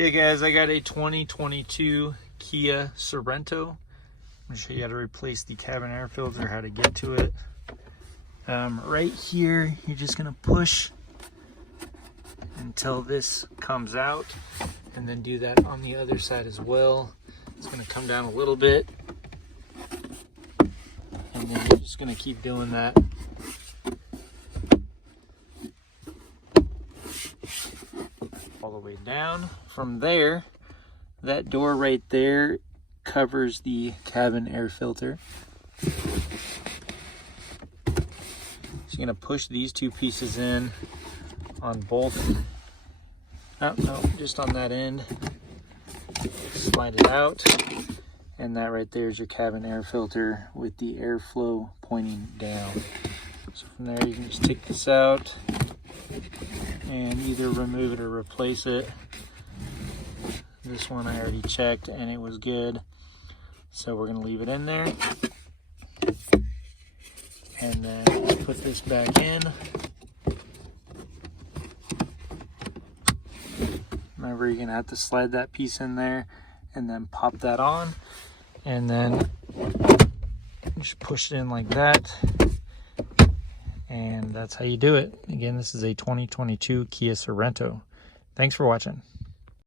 Okay guys, I got a 2022 Kia Sorento. I'm going to show you how to replace the cabin air filter, how to get to it. Right here, you're just going to push until this comes out, and then do that on the other side as well. It's going to come down a little bit, and then you're just going to keep doing that. All the way down. From there, that door right there covers the cabin air filter. So you're going to push these two pieces in on both. Oh, no, just on that end. Slide it out. And that right there is your cabin air filter with the airflow pointing down. So from there you can just take this out and either remove it or replace it. This one I already checked and it was good, so we're going to leave it in there, and then put this back in. Remember, you're going to have to slide that piece in there and then pop that on, and then just push it in like that. And that's how you do it. Again, this is a 2022 Kia Sorento. Thanks for watching.